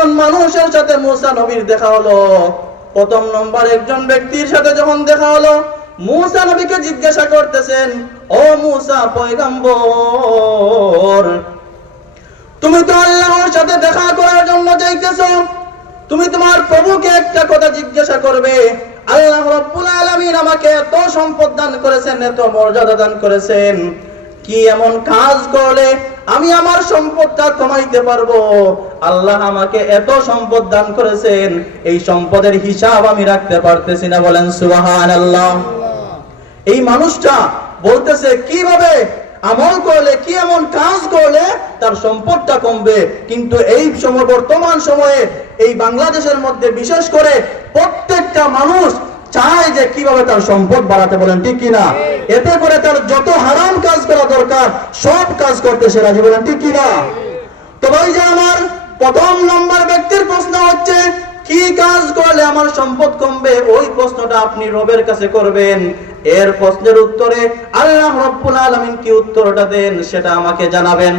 তিনজন মানুষের সাথে মুসা নবীর দেখা হলো। প্রথম নম্বর একজন ব্যক্তির সাথে যখন দেখা হলো, মুসা নবীকে জিজ্ঞাসা করতেছেন, ও মুসা পয়গম্বর, তুমি তো আল্লাহর সাথে দেখা করার জন্য যাইতেছ তুমি তোমার প্রভুকে একটা কথা জিজ্ঞাসা করবে, আল্লাহ রাব্বুল আলামিন আমাকে এত সম্পদ দান করেছেন, এত মর্যাদা দান করেছেন। কি এমন কাজ করলে আমি আমার সম্পদটা কমাইতে পারব। আল্লাহ আমাকে এত সম্পদ দান করেছেন, এই সম্পদের হিসাব আমি রাখতে পারতেছি না বলেন সুবাহান আল্লাহ এই মানুষটা বলতেছে, কীভাবে আমল করলে, কি এমন কাজ করলে তার সম্পদটা কমবে? কিন্তু এই সময়, বর্তমান সময়ে এই বাংলাদেশের মধ্যে বিশেষ করে প্রত্যেকটা মানুষ চায় যে কীভাবে তার সম্পদ বাড়াতে বলেন ঠিক কিনা? এতে করে তার যত হারাম কাজ করা দরকার সব কাজ করতে সে রাজি বলেন ঠিক কিনা? তো ভাই যে আমার প্রথম নম্বর ব্যক্তির প্রশ্ন হচ্ছে কি কাজ করলে আমার সম্পদ কমবে? ওই প্রশ্নটা আপনি রবের কাছে করবেন। এর প্রশ্নের উত্তরে আল্লাহ রব্বুল আলামিন কি উত্তরটা দেন সেটা আমাকে জানাবেন।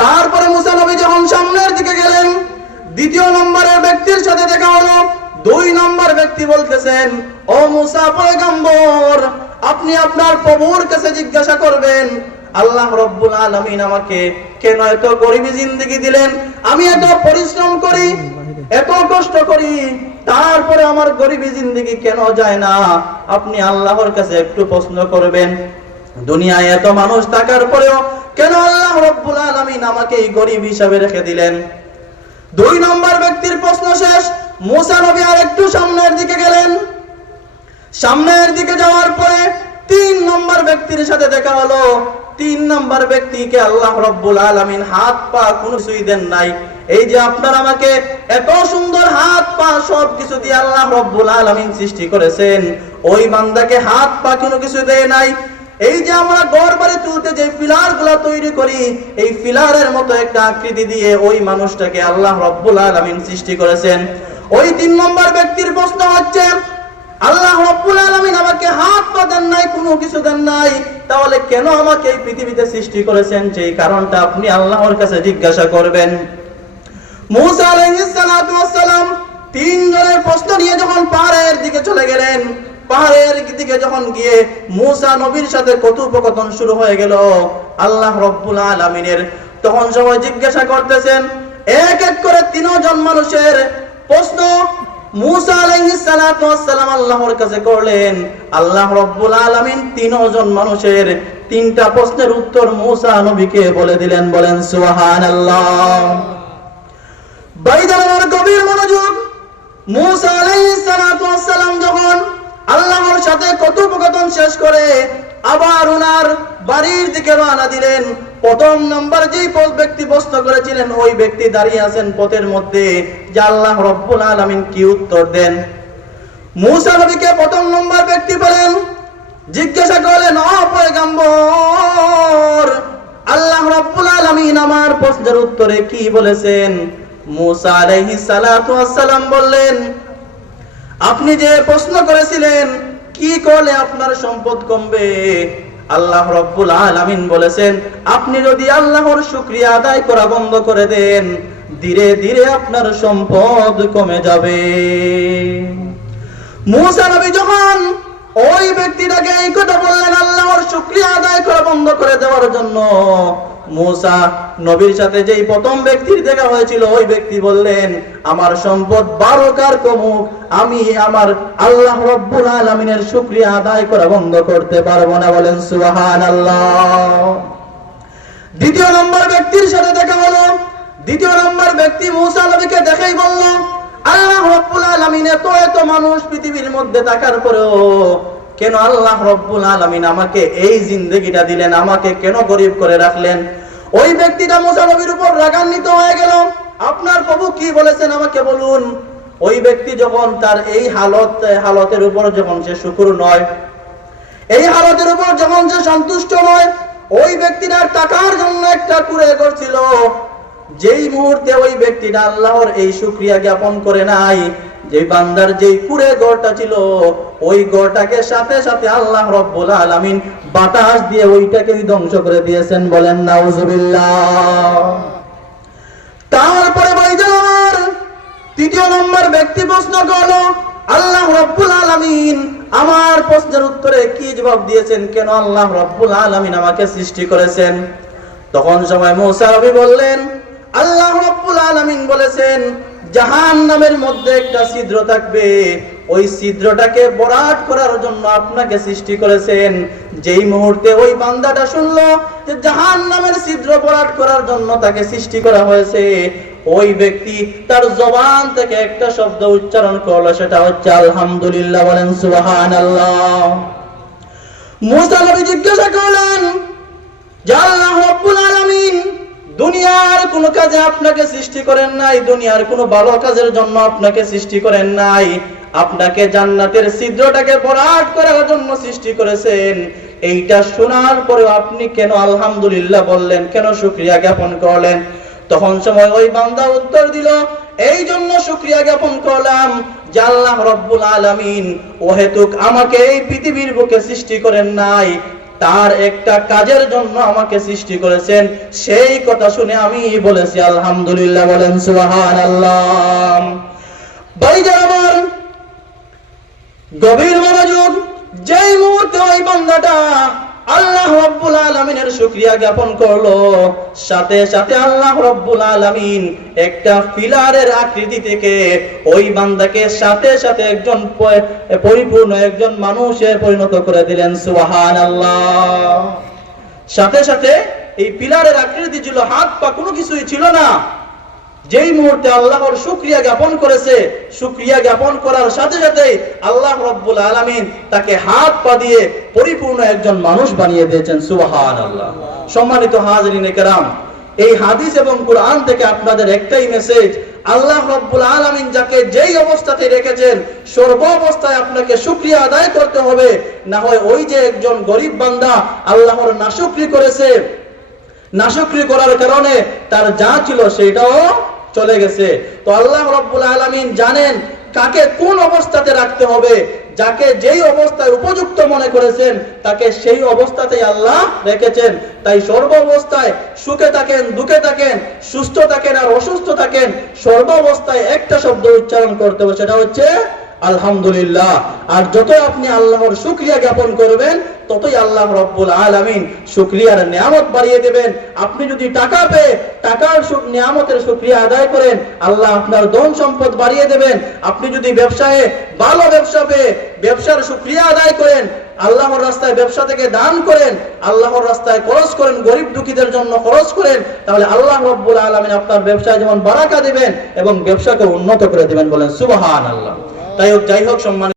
তারপরে মুসা নবী যখন সামনের দিকে গেলেন দ্বিতীয় নম্বরের ব্যক্তির সাথে দেখা হলো। দুই নম্বর ব্যক্তি বলতেছেন, ও মুসা পয়গম্বর, আপনি আপনার প্রভুর কাছে জিজ্ঞাসা করবেন, আল্লাহ রব্বুল আলামিন আমাকে কেন এত গরিবী জিন্দগি দিলেন? আমি এত পরিশ্রম করি, এত কষ্ট করি, তারপরে আমার গরিবী জিন্দগি কেন যায় না? আপনি আল্লাহর কাছে একটু প্রশ্ন করবেন, দুনিয়ায় এত মানুষ থাকার পরেও কেন আল্লাহ রব্বুল আলামিন আমাকে এই গরিব হিসাবে রেখে দিলেন? দুই নম্বর ব্যক্তির প্রশ্ন শেষ মুসা নবী আর একটু সামনের দিকে গেলেন। সামনের দিকে যাওয়ার পরে তিন নম্বর ব্যক্তির সাথে দেখা হলো। তিন নম্বর ব্যক্তিকে আল্লাহ রব্বুল আলামিন হাত পা কোনো কিছুই দেন নাই। এই যে আপনার আমাকে এত সুন্দর হাত পা সব কিছু দিয়ে আল্লাহ রব্বুল আলামিন সৃষ্টি করেছেন, ওই বান্দাকে হাত পা কোনো কিছু দেয় নাই। এই যে আমরা ঘর বাড়ি তুলতে যে ফিলারগুলা তৈরি করি, এই ফিলারের মতো একটা আকৃতি দিয়ে ওই মানুষটাকে আল্লাহ রব্বুল আলামিন সৃষ্টি করেছেন। ওই তিন নম্বর ব্যক্তির প্রশ্ন হচ্ছে, আল্লাহ রব্বুল আলামিন আমাকে হাত পা দেন নাই, কোনো কিছু দেন নাই, তাহলে কেন আমাকে এই পৃথিবীতে সৃষ্টি করেছেন? যেই কারণটা আপনি আল্লাহর কাছে জিজ্ঞাসা করবেন। মুসা আলাইহিস সালাতু ওয়াস সালাম তিনজনের প্রশ্ন নিয়ে যখন পাহাড়ের দিকে চলে গেলেন, পাহাড়ের দিকে যখন গিয়ে মুসা নবীর সাথে কথোপকথন শুরু হয়ে গেল, আল্লাহ রব্বুল আলামিনের, তখন সবাই জিজ্ঞাসা করতেছেন, এক এক করে তিনজন মানুষের প্রশ্ন আল্লাহ বলে দিলেন বলেন গভীর মনোযোগ মুসা যখন আল্লাহর সাথে কথোপকথন শেষ করে আবার ওনার বাড়ির দিকে রওনা দিলেন। প্রথম নম্বর যেই ব্যক্তি প্রশ্ন করেছিলেন, ওই ব্যক্তি দাঁড়িয়ে আছেন পথের মধ্যে। যে আল্লাহ রব্বুল আলামিন কি উত্তর দেন? মুসা নবীকে প্রথম নম্বর ব্যক্তি বলেন, জিজ্ঞাসা করলেন, ও পয়গম্বর, আল্লাহ রব্বুল আলামিন আমার প্রশ্নের উত্তরে কি বলেছেন? মুসা সালাতু সালাম বললেন, আপনি যে প্রশ্ন করেছিলেন কি করলে আপনার সম্পদ কমবে? আল্লাহ রব্বুল আলামিন বলেছেন, আপনি যদি আল্লাহর শুকরিয়া আদায় করা বন্ধ করে দেন, ধীরে ধীরে আপনার সম্পদ কমে যাবে। মুসা নবী যখন ওই ব্যক্তিটাকে এই কথা বললেন, আল্লাহর শুকরিয়া আদায় করা বন্ধ করে দেওয়ার জন্য মুসা নবীর সাথে যেই প্রথম ব্যক্তির দেখা হয়েছিল, ওই ব্যক্তি বললেন, আমার সম্পদ বারো কার কমুক, আমি আমার আল্লাহ রব্বুল আলমিনের শুক্রিয়া আদায় করা বন্ধ করতে পারব না। বলেন সুবাহান আল্লাহ দ্বিতীয় নম্বর ব্যক্তির সাথে দেখা হলো। দ্বিতীয় নম্বর ব্যক্তি মুসা নবীকে দেখাই বলল, আল্লাহ রব্বুল আলামিন এত এত মানুষ পৃথিবীর মধ্যে থাকার পরেও কেন আল্লাহ রব্বুল আলামিন আমাকে এই জিন্দগিটা দিলেন? আমাকে কেন গরিব করে রাখলেন? ওই ব্যক্তিটা মুসা নবীর উপর রাগান্বিত হয়ে গেল। আপনার প্রভু কি বলেছেন আমাকে বলুন? ওই ব্যক্তি যখন তার এই হালত হালতের উপর যখন সে শুকুর নয়, এই হালতের উপর যখন সে সন্তুষ্ট নয়, ওই ব্যক্তিটার টাকার জন্য একটা কুড়ে করছিল যেই মুহূর্তে ওই ব্যক্তিটা আল্লাহর এই শুক্রিয়া জ্ঞাপন করে নাই, যে বান্দার যেই কুড়ে গড়টা ছিল ওই গড়টাকে সাথে সাথে আল্লাহ রব্বুল আলামিন বাতাস দিয়ে ওইটাকে ধ্বংস করে দিয়েছেন বলেন, নাউজুবিল্লাহ। তারপরে ভাইজান তৃতীয় নম্বর ব্যক্তি প্রশ্ন করল, আল্লাহ রব্বুল আলামিন আমার প্রশ্নের উত্তরে কি জবাব দিয়েছেন? কেন আল্লাহ রব্বুল আলামিন আমাকে সৃষ্টি করেছেন? তখন সময় মূসা নবী বললেন, আল্লাহ রব্বুল আলামিন বলেছেন জাহান নামের মধ্যে একটা ছিদ্র থাকবে ওই ছিদ্রটাকে বরাট করার জন্য আপনাকে সৃষ্টি করেছেন। যেই মুহূর্তে ওই বান্দাটা শুনলো যে জাহান নামের ছিদ্র বরাট করার জন্য তাকে সৃষ্টি করা হয়েছে, ওই ব্যক্তি তার জবান থেকে একটা শব্দ উচ্চারণ করল, সেটা হচ্ছে, আলহামদুলিল্লাহ বলেন সুবাহান আল্লাহ মুসা নবী জিজ্ঞাসা করলেন, যে আল্লাহ রব্বুল আলামিন, দুনিয়ার কোন কাজে আপনাকে সৃষ্টি করেন নাই? দুনিয়ার কোন ভালো কাজের জন্য আপনাকে সৃষ্টি করেন নাই? আপনাকে জান্নাতের ছিদ্রটাকে বরাট করার জন্য সৃষ্টি করেছেন। এইটা শোনার পরেও আপনি কেন আলহামদুলিল্লাহ বললেন, কেন শুক্রিয়া জ্ঞাপন করলেন? তখন সময় ওই বান্দা উত্তর দিল, এই জন্য শুক্রিয়া জ্ঞাপন করলাম যে আল্লাহ রব্বুল আলামিন ও হেতুক আমাকে এই পৃথিবীর বুকে সৃষ্টি করেন নাই। তার একটা কাজের জন্য আমাকে সৃষ্টি করেছেন। সেই কথা শুনে আমি বলেছি, আলহামদুলিল্লাহ বলেন সুবাহান আল্লাহ ভাইজান আমার গভীর মনোযোগ, যেই মুহূর্তে ওই বান্দাটা আল্লাহ রব্বুল আলামিনের শুকরিয়া জ্ঞাপন করল, সাথে সাথে আল্লাহ রব্বুল আলামিন একটা ফিলারের আকৃতি থেকে ওই বান্দাকে সাথে সাথে একজন পরিপূর্ণ একজন মানুষে পরিণত করে দিলেন সুহান আল্লাহ সাথে সাথে এই পিলারের আকৃতি ছিল হাত পা কোনো কিছুই ছিল না। যেই মুহূর্তে আল্লাহর শুক্রিয়া জ্ঞাপন করেছে, শুক্রিয়া জ্ঞাপন করার সাথে সাথে আল্লাহ রব্বুল আলামিন তাকে হাত পা দিয়ে পরিপূর্ণ একজন মানুষ বানিয়ে দিয়েছেন সুবহান আল্লাহ সম্মানিত হাজরিনে কেরাম, এই হাদিস এবং কোরআন থেকে আপনাদের একটাই মেসেজ আল্লাহ রব্বুল আলামিন যাকে যেই অবস্থাতে রেখেছেন, সর্ব অবস্থায় আপনাকে শুক্রিয়া আদায় করতে হবে। না হয় ওই যে একজন গরিব বান্দা আল্লাহর নাশুকরি করেছে, নাশুকরি করার কারণে তার যা ছিল সেটাও চলে গেছে। তো আল্লাহ রব্বুল আলমিন জানেন কাকে কোন অবস্থাতে রাখতে হবে, যাকে যেই অবস্থায় উপযুক্ত মনে করেছেন, তাকে সেই অবস্থাতেই আল্লাহ রেখেছেন। তাই সর্ব অবস্থায় সুখে থাকেন, দুঃখে থাকেন, সুস্থ থাকেন আর অসুস্থ থাকেন, সর্ব অবস্থায় একটা শব্দ উচ্চারণ করতে হবে, সেটা হচ্ছে আলহামদুলিল্লাহ। আর যত আপনি আল্লাহর শুক্রিয়া জ্ঞাপন করবেন, ততই আল্লাহ রব্বুল আলামিন শুক্রিয়ার নিয়ামত বাড়িয়ে দেবেন। আপনি যদি টাকা পেয়ে টাকার নিয়ামতের শুক্রিয়া আদায় করেন, আল্লাহ আপনার ধন সম্পদ বাড়িয়ে দেবেন। আপনি যদি ব্যবসায়ে ভালো ব্যবসা পেয়ে ব্যবসার শুক্রিয়া আদায় করেন, আল্লাহর রাস্তায় ব্যবসা থেকে দান করেন, আল্লাহর রাস্তায় খরচ করেন, গরিব দুঃখীদের জন্য খরচ করেন, তাহলে আল্লাহ রব্বুল আলামিন আপনার ব্যবসায় যেমন বারাকা দিবেন এবং ব্যবসাকে উন্নত করে দিবেন বলেন সুবহান আল্লাহ তাই হোক যাই হোক সম্মান